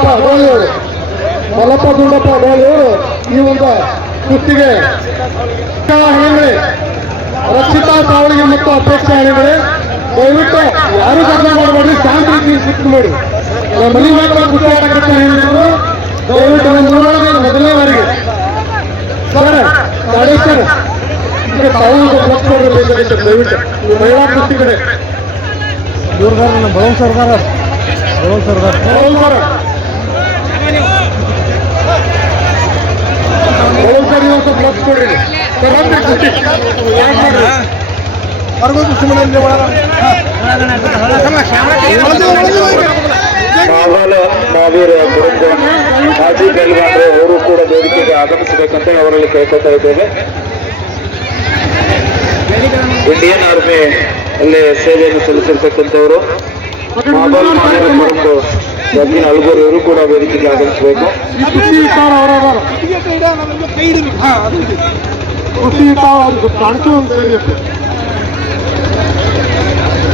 ದುಂಡಪ್ಪ ಅಡೋಳಿಯವರು ಮಲ್ಲಪ್ಪ ದುಂಡಪ್ಪ ಅಡೋಳಿಯವರು ಈ ಒಂದು ಕುಸ್ತಿಗೆ ಹಣಿಗಳೇ ರಕ್ಷಿತಾ ಸಾವಳಿಗೆ ಮತ್ತು ಅಪೇಕ್ಷೆ ಹಣಿಗಳೇ ದಯವಿಟ್ಟು ಯಾರು ಗಮನ ಮಾಡಬೇಡಿ, ಶಾಂತಿ ರೀತಿ ಶಿಫ್ಟ್ ಮಾಡಿ. ಮನೆ ಮಕ್ಕಳ ಕುಸ್ತಿ ಆಡಕತ್ತ ಹೇಳಿದ್ರು ದಯವಿಟ್ಟು ಒಂದು ಊರೊಳಗೆ ಮೊದಲನೇ ಬಾರಿಗೆ ಸರ್ ಸರ್ ತಾವು ಪ್ಲಸ್ ಕೊಡಬೇಕಾಗಿತ್ತು. ದಯವಿಟ್ಟು ಮಹಿಳಾ ಕುಸ್ತಿ ಕಡೆ ಬರೋನ್ ಸರ್ದಾರ ಪ್ಲಸ್ ಕೊಡ್ರಿ ಮಾವೀರ ಕುರುಂಬ ಮಾಜಿ ಬೆಲ್ಗಾಂಡ್ರೆ ಅವರು ಕೂಡ ವೇದಿಕೆಗೆ ಆಗಮಿಸಬೇಕಂತ ಅವರಲ್ಲಿ ಕೇಳ್ಕೊತಾ ಇದ್ದೇವೆ. ಇಂಡಿಯನ್ ಆರ್ಮಿ ಅಲ್ಲಿ ಸೇವೆಯನ್ನು ಸಲ್ಲಿಸಿರ್ತಕ್ಕಂಥವರು ಕುರುಂಬ ಜಗ್ಗಿನ ಅಲ್ಗೋರು ಇವರು ಕೂಡ ವೇದಿಕೆಗೆ ಆಗಮಿಸಬೇಕು.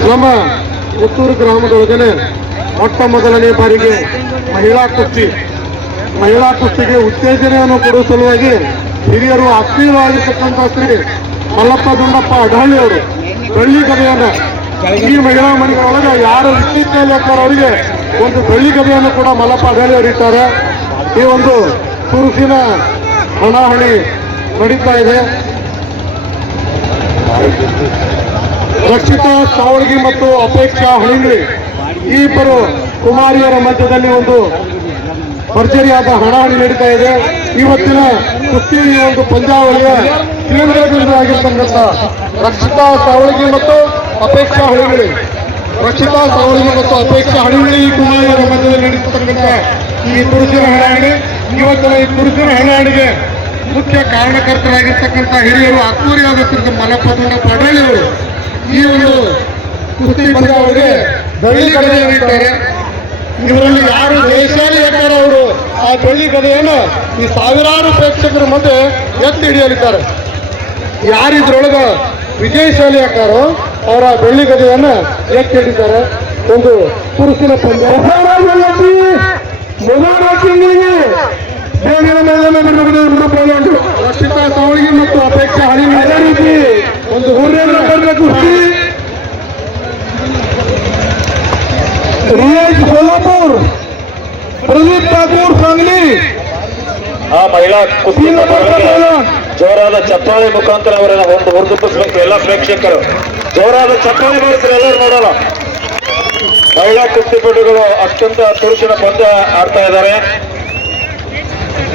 ನಮ್ಮ ಪುತ್ತೂರು ಗ್ರಾಮದೊಳಗನೆ ಮೊಟ್ಟ ಮೊದಲನೇ ಬಾರಿಗೆ ಮಹಿಳಾ ಕುಸ್ತಿಗೆ ಉತ್ತೇಜನೆಯನ್ನು ಕೊಡುವ ಸಲುವಾಗಿ ಹಿರಿಯರು ಆತ್ಮೀಯವಾಗಿರ್ತಕ್ಕಂಥ ಶ್ರೀ ಮಲ್ಲಪ್ಪ ದುಂಡಪ್ಪ ಅಡಹಳ್ಳಿ ಅವರು ಬೆಳ್ಳಿ ಗದೆಯನ್ನು ಈ ಮಹಿಳಾ ಮನೆಗಳೊಳಗೆ ಯಾರು ಇತ್ತೀಚೆಯಲ್ಲಿ ಅವರಿಗೆ ಒಂದು ಬೆಳ್ಳಿ ಗದೆಯನ್ನು ಕೂಡ ಮಲ್ಲಪ್ಪ ಅಡಹಳ್ಳಿ ಅವರು ಇಟ್ಟಾರೆ. ಈ ಒಂದು ತುರುಸಿನ ಹಣಾಹಣಿ ನಡೀತಾ ಇದೆ. ರಕ್ಷಿತಾ ಸಾವಳ್ಗಿ ಮತ್ತು ಅಪೇಕ್ಷಾ ಹಣಿಂಗ್ಳಿ ಈ ಇಬ್ಬರು ಕುಮಾರಿಯರ ಮಧ್ಯದಲ್ಲಿ ಒಂದು ಭರ್ಜರಿಯಾದ ಹಣಾಹಣಿ ನಡೀತಾ ಇದೆ. ಇವತ್ತಿನ ಕುಸ್ತಿ ಒಂದು ಪಂದ್ಯಾವಳಿಯ ಕೇಂದ್ರ ಬಿಂದು ಆಗಿರ್ತಕ್ಕಂಥ ರಕ್ಷಿತಾ ಸಾವಳ್ಗಿ ಮತ್ತು ಅಪೇಕ್ಷಾ ಹಣಿಂಗ್ಳಿ ಈ ಕುಮಾರಿಯರ ಮಧ್ಯದಲ್ಲಿ ನಡೀತಕ್ಕಂಥ ಈ ತುರುಸಿನ ಹಣಾಹಣಿ. ಇವತ್ತಿನ ಈ ತುರುಸಿನ ಹಣಾಹಣಿಗೆ ಮುಖ್ಯ ಕಾರಣಕರ್ತರಾಗಿರ್ತಕ್ಕಂಥ ಹಿರಿಯರು ಅಕ್ಕೂರಿಯಾಗಿರ್ತಕ್ಕಂಥ ಮಲ್ಲಪ್ಪ ದುಂಡಪ್ಪ ಅಡಹಳ್ಳಿ ಅವರು ಈ ಒಂದು ಕುಸ್ತಿ ಪಂದ್ಯಾವಳಿಗೆ ಬೆಳ್ಳಿ ಗದೆಯನ್ನು ಇಟ್ಟಾರೆ. ಇವರಲ್ಲಿ ಯಾರು ಜಯಶಾಲಿ ಇರ್ತಾರೆ ಅವರು ಆ ಬೆಳ್ಳಿ ಗದೆಯನ್ನು ಈ ಸಾವಿರಾರು ಪ್ರೇಕ್ಷಕರ ಮಧ್ಯೆ ಎತ್ತಿ ಹಿಡಿಯಲಿದ್ದಾರೆ. ಯಾರಿದ್ರೊಳಗ ವಿಜಯಶಾಲಿ ಹಾಕಾರೋ ಅವರ ಬೆಳ್ಳಿ ಗದೆಯನ್ನು ಎತ್ತಿ ಹಿಡಿತಾರೆ. ಒಂದು ಪುರುಷನ ಪಂದ್ಯ ರಕ್ಷಿತಾ ಸಾವಳ್ಗಿ ಮತ್ತು ಅಪೇಕ್ಷಾ ಹಣಿಂಗ್ಳಿ ಅದೇ ರೀತಿ ಒಂದು ಊರಿನ ಕುಸ್ತಿ रियाज सोलापुर प्रदीप ठाकुर सांगली ಆ ಮಹಿಳಾ ಕುಸ್ತಿ ಜೋರಾದ ಚಪ್ಪಾಳೆ ಮುಖಾಂತರ ಅವರನ್ನ ಒಂದು ಹುರಿದುಂಬಿಸಬೇಕು. ಎಲ್ಲ ಪ್ರೇಕ್ಷಕರು ಜೋರಾದ ಚಪ್ಪಾಳೆ ಮಾಡಿದ್ರೆ ಎಲ್ಲರೂ ನೋಡೋಣ. ಮಹಿಳಾ ಕುಸ್ತಿಪಟುಗಳು ಅತ್ಯಂತ ತುರುಸಿನ ಪಂದ್ಯ ಆಡ್ತಾ ಇದ್ದಾರೆ.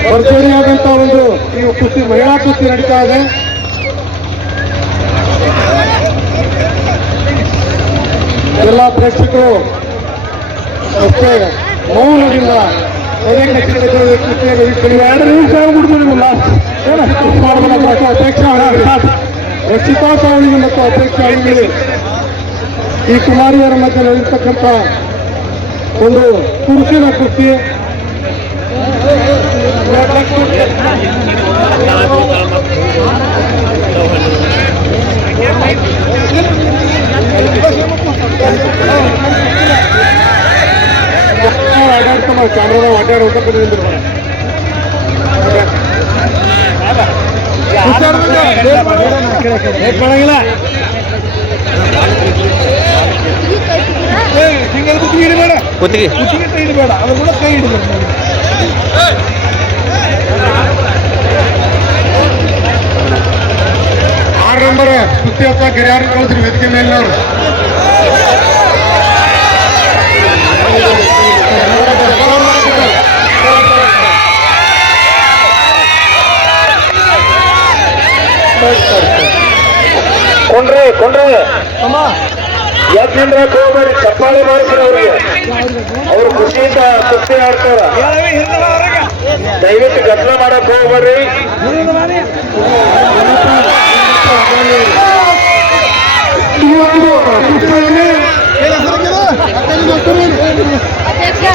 ಭರ್ಜರಿಯಾದಂತ ಒಂದು ಈ ಕುಸ್ತಿ ಮಹಿಳಾ ಕುಸ್ತಿ ನಡೀತಾ ಇದೆ. ಎಲ್ಲ ಪ್ರೇಕ್ಷಕರು ಅಷ್ಟೇ ಮೌನದಿಂದ ರಕ್ಷಿತಾ ಸಾವಳಿಗೆ ಮತ್ತು ಅಪೇಕ್ಷಾ ಹಣಿಂಗ್ಳಿ ಈ ಕುಮಾರಿಯರ ಮಧ್ಯೆ ನಡೆಯತಕ್ಕಂಥ ಒಂದು ಪುರುಷನ ಕುಸ್ತಿ. ಅಡ್ಡಾಡ್ತಾನೆ ಕ್ಯಾಮ್ರಾದ ಅಡ್ಡಾಡ ಹೋಗ್ತಾ ಮಾಡಂಗಿಲ್ಲ. ಕುತ್ತಿಗೆ ಕೈ ಹಿಡಿಬೇಡ, ಅದು ಕೂಡ ಕೈ ಹಿಡಿಬೇಡ. 6 ನಂಬರ್ ಕುಸ್ತಿ ಹತ್ತ ಗಿರಿಯಾರ ಕಳಿಸ್ರಿ ವೇದಿಕೆ ಮೇಲಿನವರು. ಕೊಂಡ್ರೆ ಯಾಕೆಂದ್ರೆ ಹೋಗ್ಬೇಡಿ, ಚಪ್ಪಾಳೆ ಮಾಡಿಸ್ರಿ ಅವ್ರಿಗೆ. ಅವ್ರು ಖುಷಿಯಿಂದ ಕುಸ್ತಿ ಆಡ್ತಾರ. ದಯವಿಟ್ಟು ಗದ್ದಲ ಮಾಡಕ್ ಹೋಗ್ಬೇಡ್ರಿ. ಅಪೇಕ್ಷಾ